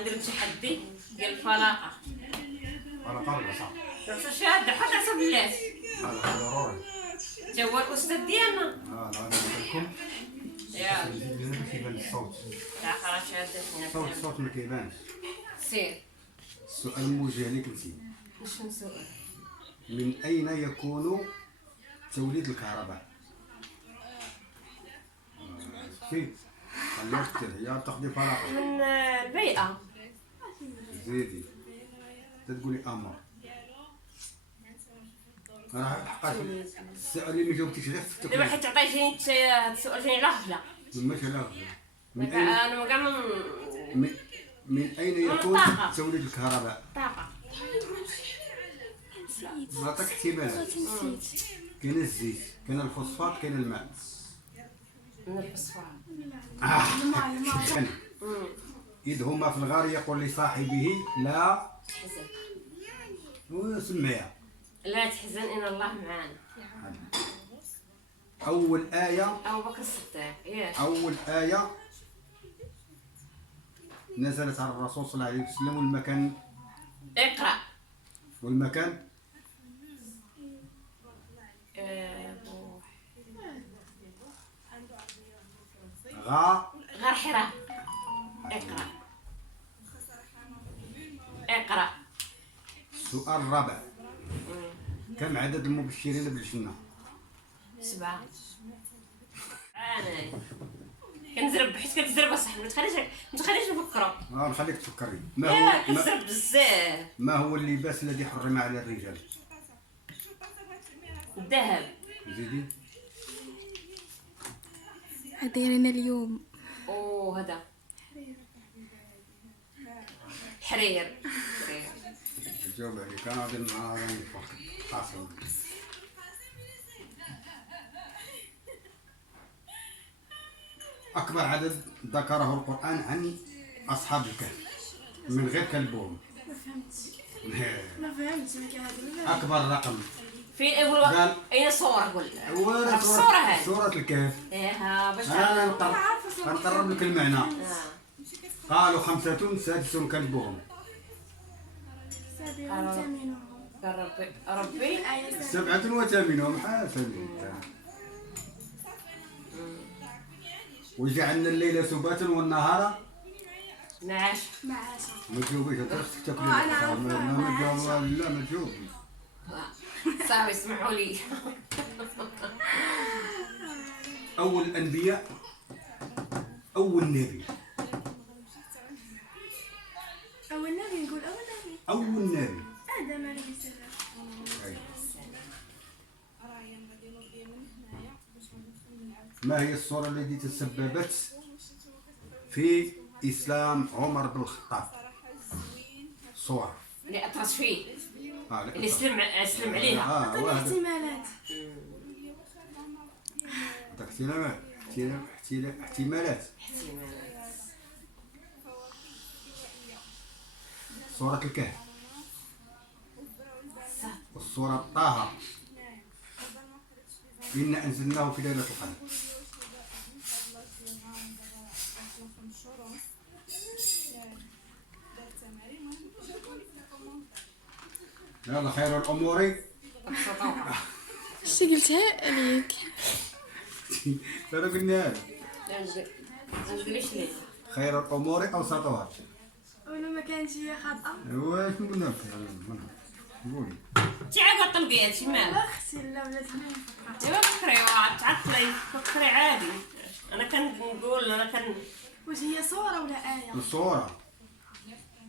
غندير تحدي ديال الفلاقه. فلاقه ولا صح؟ شفتو شاده حتى حسب بلاتي. هذا ضروري. تا هو الاستاذ ديالنا. لا نقول لكم. يا نزيد لنا باش يبان الصوت. لا خلاص شاده فينا. الصوت ما كيبانش. سير. السؤال موجه لك انت. شنو سؤال؟ من اين يكون توليد الكهرباء؟ كيف؟ خليها هي تاخدي فراغ. من البيئه. زيدي تقولي امر. راه حقاش السؤال اللي ما جاوبتيش عليه دابا حيت عطيتيني هاد السؤال جاي لهجه. ماشي لا. انا كاع من اين يكون توليد الكهرباء؟ طاقه. نعطيك احتمالات. كاين الزيت، كاين الفوسفات، كاين الماء. من الفوسفات. إذ هما في الغار يقول لصاحبه لا تحزن. وسميها. لا تحزن ان الله معنا. أول آية. أبو بكر الصديق. ياك. أول آية نزلت على الرسول صلى الله عليه وسلم والمكان. اقرأ. والمكان. غار حراء. اقرأ. اقرأ. السؤال الرابع. كم عدد المبشرين بالجنة؟ 7. أنا كنزرب حيت كتزرب اصاحبي، ما تخليش نفكروا. نخليك تفكري. كتزرب بزاف. ما هو اللباس الذي حرم على الرجال؟ الذهب. زيدي. دايرين اليوم. هذا حرير. جاوب عليك انا غادي نفكر حاصل. اكبر عدد ذكره القرآن عن اصحاب الكهف من غير كلبهم. ما فهمتش اكبر رقم فين اين صورة ولا الصورة هاي سورة الكهف. ايها باش انا نقرب لك المعنى. قالوا 5 سادس كلبهم. ربي 7 وثامنهم حسن. وجعلنا الليل سباتا والنهار معاش. ما تجاوبيش انت خصك تاكلي. ما تجاوب. لا ما تجاوبي. صافي اسمحوا لي. اول الانبياء. اول نبي. أول نبي نقول اول نبي. آدم عليه السلام. ما هي الصورة التي تسببت في إسلام عمر بن الخطاب؟ صورة اللي اطرس فيه اللي اللي اسلم عليها. عطيني احتمالات. احتمالات. سورة الكهف والسورة طه. إنا أنزلناه في ليلة القدر. يلا خير الأمور. شتي قلتها عليك؟ ترى قلنا ما نقوليش ليه. خير الأمور أوسطها. ولا ما كانش هي خاطئة؟ واش قلنا لك؟ قولي. انتي عاد طلقيتي مالك؟ اختي لا ولات هنا نفكر. دابا فكري تعطلي فكري عادي. انا كنقول واش هي صورة ولا آية؟ الصورة.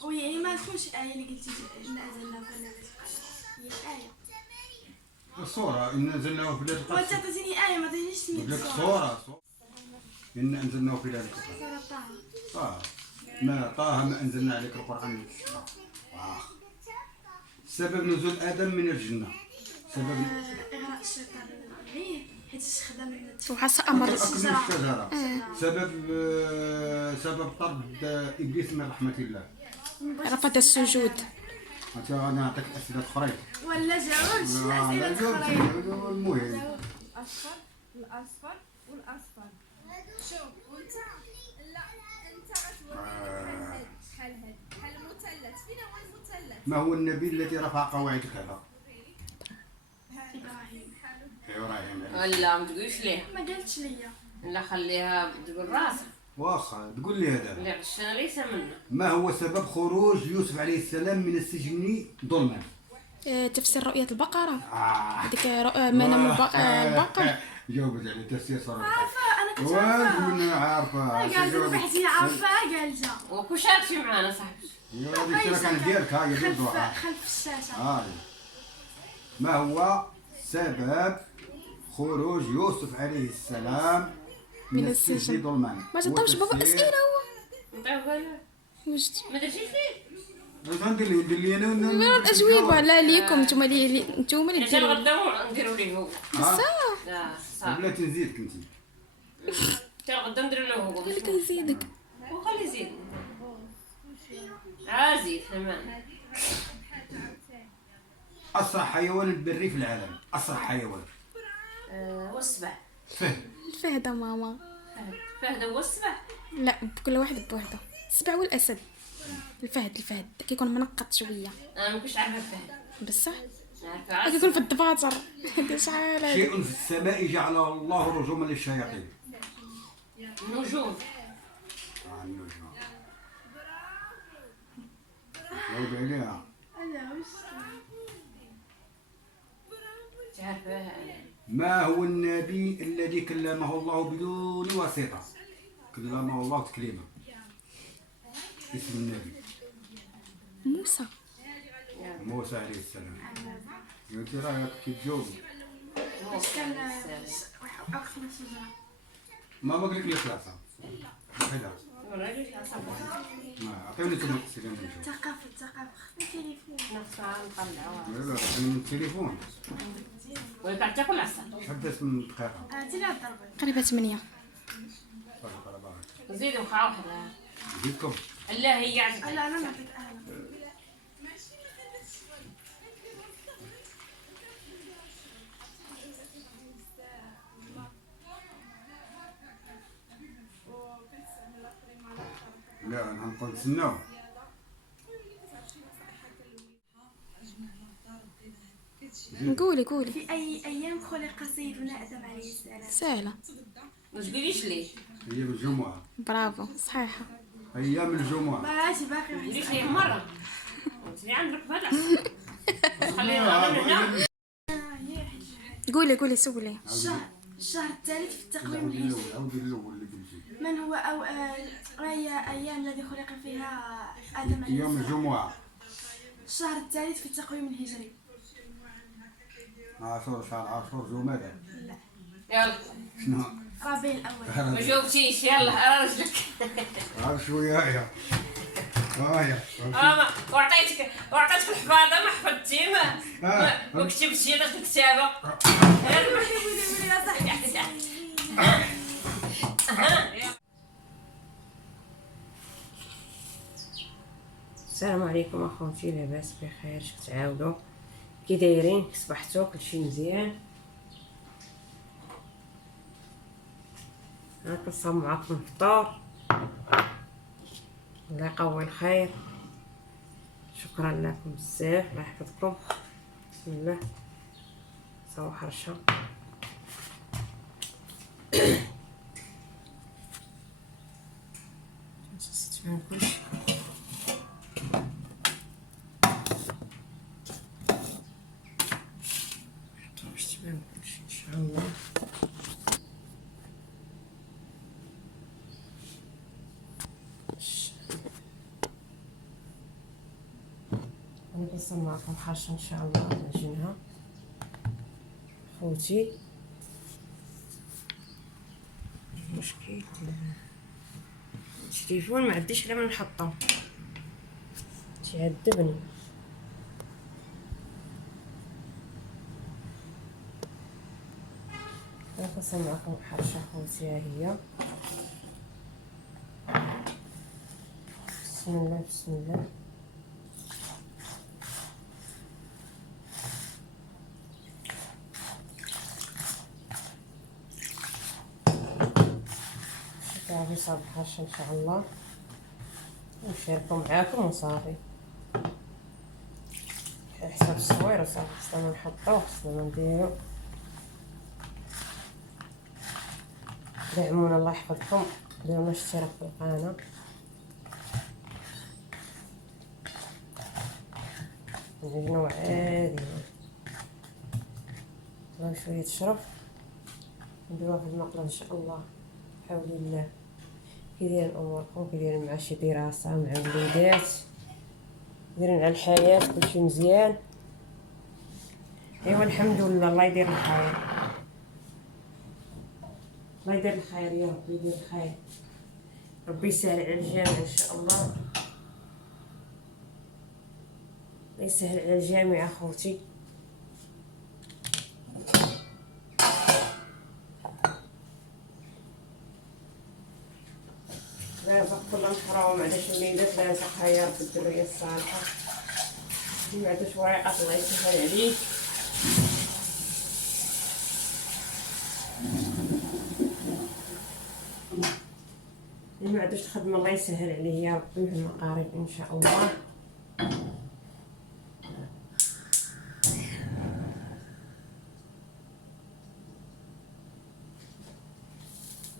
وهي ما تكونش آية اللي قلتي إن أنزلناه في ليلة القدر. هي آية. الصورة إن أنزلناه في ليلة القدر. وأنت عطيتيني آية ما تعطينيش سميت لك الصورة. صورة. إن أنزلناه في ليلة القدر. سورة طه. طه. ما أنزلنا عليك القرآن. سبب نزول آدم من الجنة. سبب إغراء الشيطان عليه حيت خدم وحس أمر الشجرة. سبب طرد إبليس من رحمة الله. رفض السجود. أنا نعطيك أسئلة أخرين. ولا جاوبت الأسئلة الأخرين. المهم. الأصفر والأصفر. شوف وأنت لا أنت غتوريني شحال هاد ما هو النبي الذي رفع قواعد الكعبة؟ ابراهيم. إبراهيم. ولا ما تقوليش ليه. ما قالتش ليا. لا خليها تقول راسها. واخا تقول لي هذا. اللي غشنا ليس منه. ما هو سبب خروج يوسف عليه السلام من السجن ظلما؟ تفسير رؤية البقرة. هذيك منام البقرة. جاوبت على تفسير صراحة. عارفة انا كنت واش عارفة. من عارفة؟ قالت بحثي عارفة قالتها. وكوش هادشي معانا صاحبي. يا هذيك الشركة كان ديالك ها يدير خلف الضوء. خلف الشاشة. ما هو سبب خروج يوسف عليه السلام من السجن ظلما؟ ما جاوبش بابا أسئلة هو. واش ما درتيش ليه. اش غندير لي ندير لي انا من الأجوبة لا ليكم نتوما اللي حتى ديروا. غدا نديرو ليه هو. صح. لا صح. بلاتي نزيدك انت. حتى غدا نديرو له هو. اللي كيزيدك. وخلي يزيد. عازيد تمام. اسرع حيوان بري في العالم، اسرع حيوان. والسبع. فهد. الفهدة ماما. فهد هو السبع. لا كل واحد بوحده. السبع والأسد. الفهد كيكون منقط شوية. انا ما كنتش عارفه فهد. بصح عارفه كيكون في الدفاتر. هذا شحال هذا. شيء في السماء جعله الله رجوما للشياطين. نجوم. النجوم. جاوب عليها. انا وش تعرفها. ما هو النبي الذي كلمه الله بدون واسطة؟ كلمه الله تكليما. اسم النبي موسى. موسى عليه السلام. انت رايك كي تجاوب؟ كان اكثر من شجرة. ما بقول لك ثلاثة. واحدة. ما عطيوني ثم التليفون. ثقافة التليفون. لا لا من التليفون. ولا تاكل عسل. حدث من دقيقة. تلعب ضربة. قريبة 8. زيدوا خا واحدة. زيدكم. لا هي عزيزة. لا انا نعطيك انا. لا انا نقول تسناو. قولي في اي ايام خلق سيدنا ادم عليه السلام؟ سهلة. ما تقوليش ليه. ايام الجمعة. برافو صحيحة. ايام الجمعة. ماشي باقي واحد. تقوليش ليه مرة. انت عندك فلس. خلينا نعمل. قولي سولي. الشهر الثالث في التقويم الهجري. عاودي الاول اللي قلتي. من هو هي ايام الذي خلق فيها ادم عليه يوم السلام؟ الجمعة. الشهر الثالث في التقويم الهجري. عاشور شهر عاشور جمادى. لا يلا. شنو؟ ربيع الاول. ما جاوبتيش يلا على رجلك. عارف شوية هيا. هيا. وعطيتك الحفاظة ما حفظتي ما كتبتي داك الكتابة. السلام عليكم اخوتي، لاباس بخير؟ شك تعاودوا كي دايرين؟ صبحتوا كلشي مزيان؟ انا كنصاوب معاكم الفطور. الله يقوي الخير. شكرا لكم بزاف، الله يحفظكم. بسم الله. صاو حرشه. نسيت من كلشي. باش تبان كلشي ان شاء الله. انا كنصاوب معكم حرشه ان شاء الله نعجنها خوتي. مشكل التليفون ما عنديش غير من نحطو تيعذبني. انا كنصاوب معكم حرشه خوتي. ها هي. بسم الله بسم الله. غادي صاب الحرشه ان شاء الله ونشاركو معاكم وصافي. على حساب الصويرة صافي. خصنا نحطوه، خصنا نديرو. دعمونا الله يحفظكم، ديروا لنا اشتراك في القناة. نجنو عادي شوية شرف نديروها في المقلة ان شاء الله بحول الله. كي دايرين اموركم؟ كي دايرين مع شي دراسة مع الوليدات؟ دايرين على الحياة؟ كلشي مزيان؟ ايوا الحمد لله. الله يدير الخير، الله يدير الخير يا ربي، يدير الخير. ربي يسهل على الجميع ان شاء الله. الله يسهل على الجميع اخوتي. لا يرزق كل محروم، ما عندهاش وليدات لا يرزقها يا رب الذرية الصالحة. اللي ما عندوش وريقات الله يسهل عليه. اللي ما عندوش خدمة الله يسهل عليه يا ربي في المقارب ان شاء الله.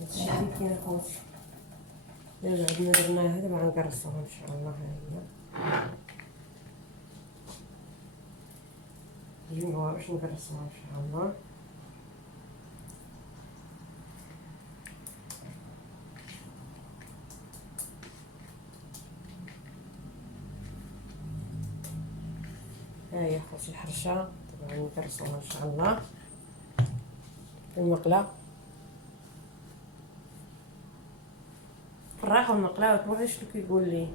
هادشي اللي كاين اخوتي. دابا بعد ما درناها دابا غنقرصوها ان شاء الله. ها هي نجيبوها باش نقرصوها ان شاء الله. ها هي اخوتي الحرشه، طبعا نقرصوها ان شاء الله في المقله. الراحه والمقلاوه كل شنو كيقول لي.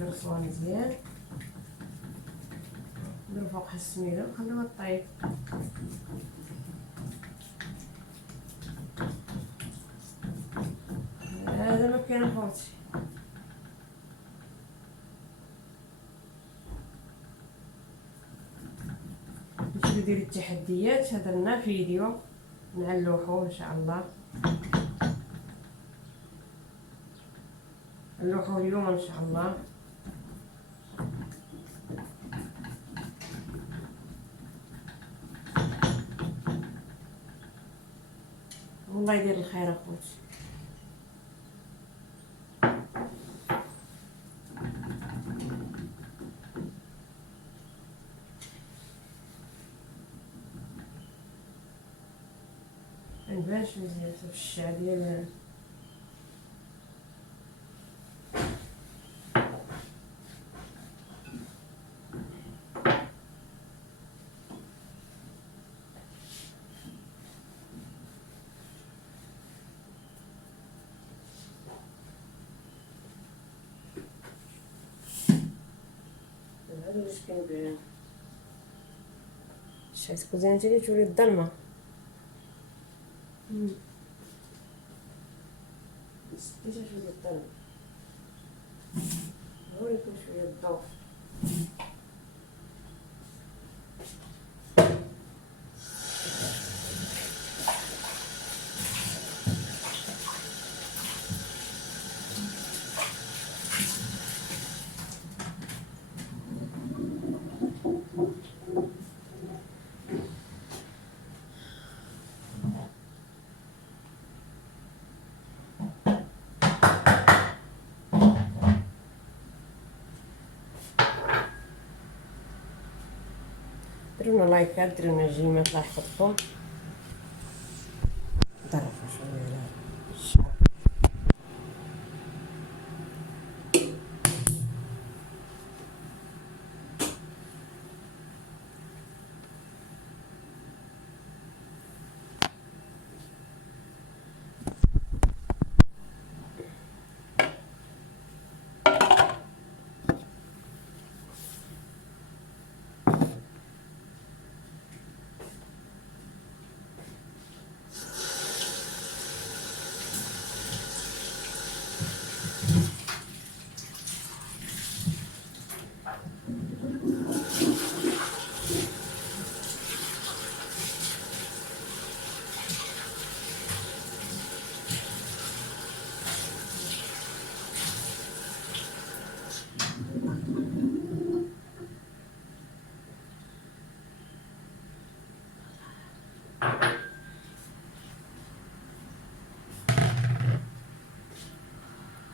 نقرصوها مزيان، نديرو فوقها السميده ونخليوها طيب. هذا ما كاين اخوتي. باش ندير التحديات هدرنا فيديو نعلوحو ان شاء الله. نلوحو اليوم ان شاء الله. والله يدير الخير اخوتي. منبانش مزيان في الشعب ديال هذا واش كنبان. شات كوزينتي لي تولي الظلمه. سديتها شويه الظلمه، نوريكم شويه الضوء. ديرونا لايكات، ديرونا جيمات، الله يحفظكم. ظرفوا شويه على الشعر.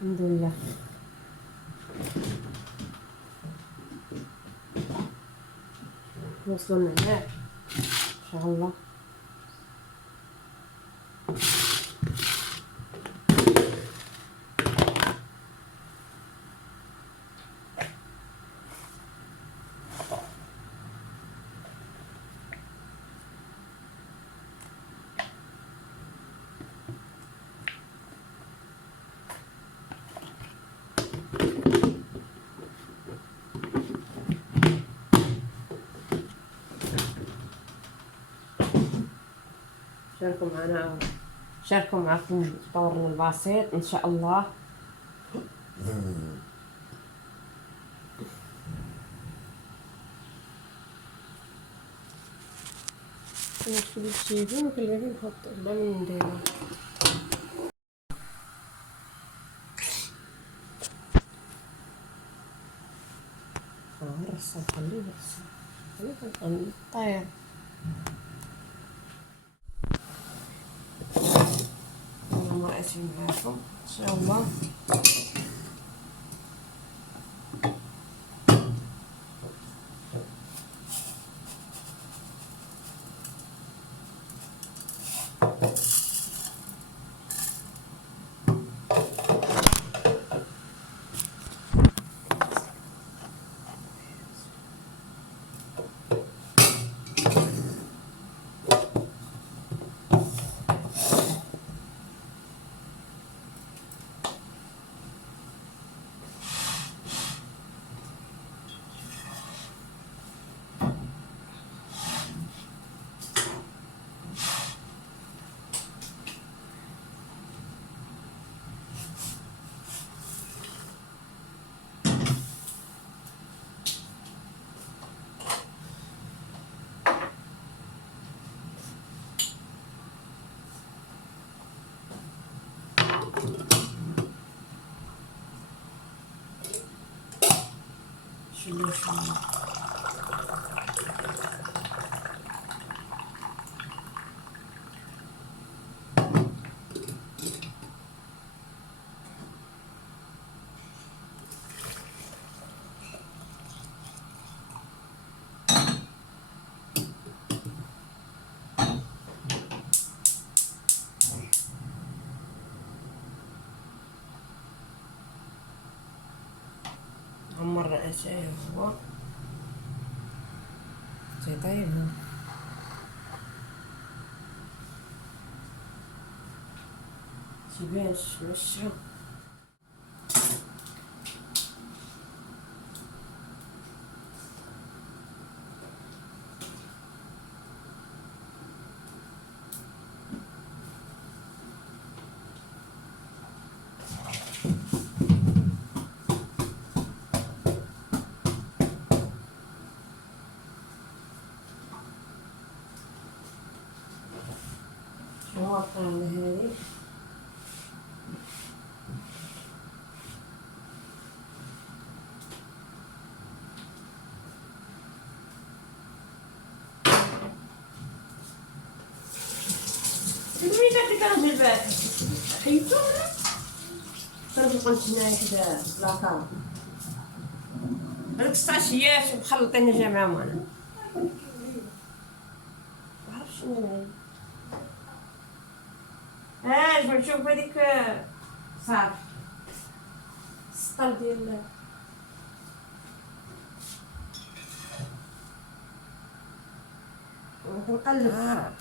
الحمد لله. وصلنا النعناع ان شاء الله. شاركوا معكم طورنا البسيط ان شاء الله. نشوف الشيفين وكل نحط بلا من نديرو. الرصة خليه طاير. انا ما رأيتي معاكم ان شاء الله. شوية عمر الأشياء هو طيبها. شباش نشرب نوقع هذه. مين كان بالبارح حيتو ولا تنبقى هنايا كدا لاكار هذوك 16 ياس ومخلطين جامعة معنا. معرفتش شنو هاي. نشوف هذيك صافي السطل ديال ونقلب.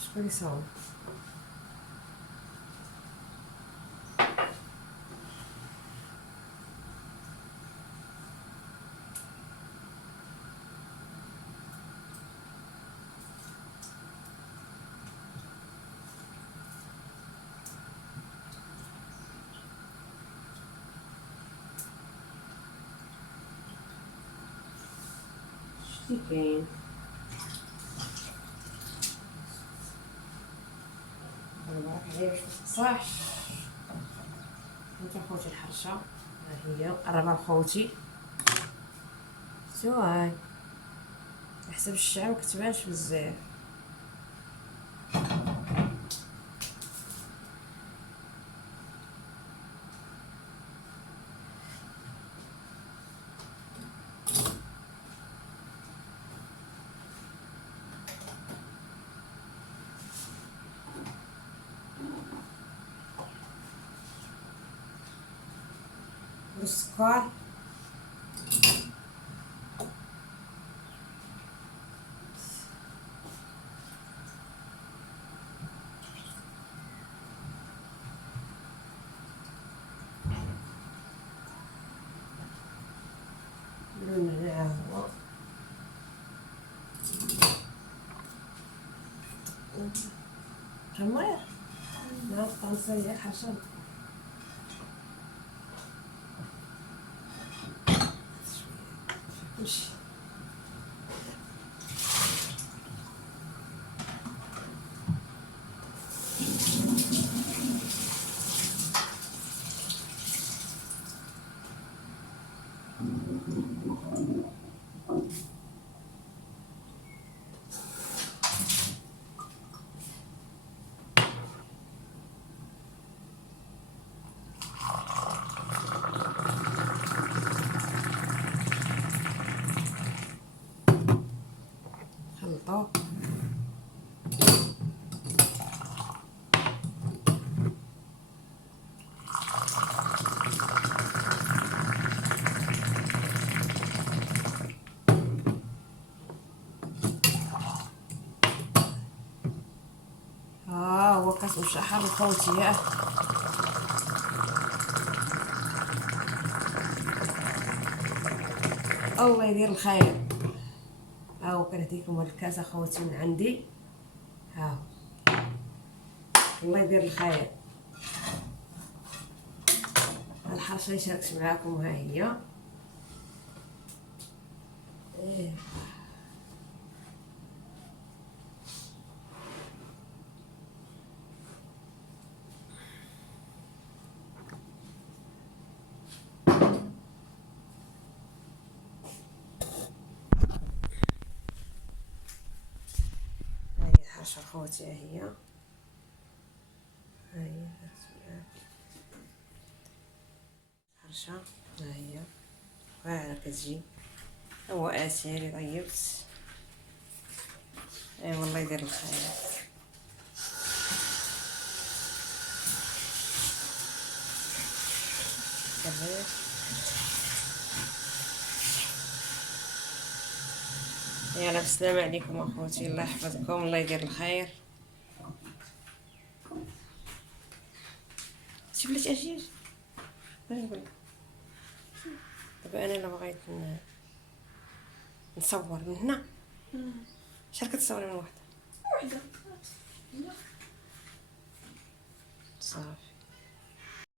شكون يصاوب؟ شتي كاين صح. انت خوتي الحرشه ها هي قربها لخوتي سواي حسب الشعر مكتباش بزاف. السكر. نعناع هو جمير نعم طنسية حشر ماشي خلطوه. هو كاس مشحر الخوتي. الله يدير الخير. هاو كنهديكم هاد الكاس اخوتي من عندي. هاو الله يدير الخير. الحرشه اللي شاركت معاكم ها هي. الحرشه اخوتي ها هي. هاي الحرشه ها هي واعره كتجي. هو اسيري طيبت. اي والله يدير الخير. كذلك يلا بالسلامة عليكم اخوتي. الله يحفظكم. الله يدير الخير. شوف لي اجيج اش نقول. دابا انا الا بغيت نصور من هنا. شحال كتصوري من وحده؟ وحده صافي.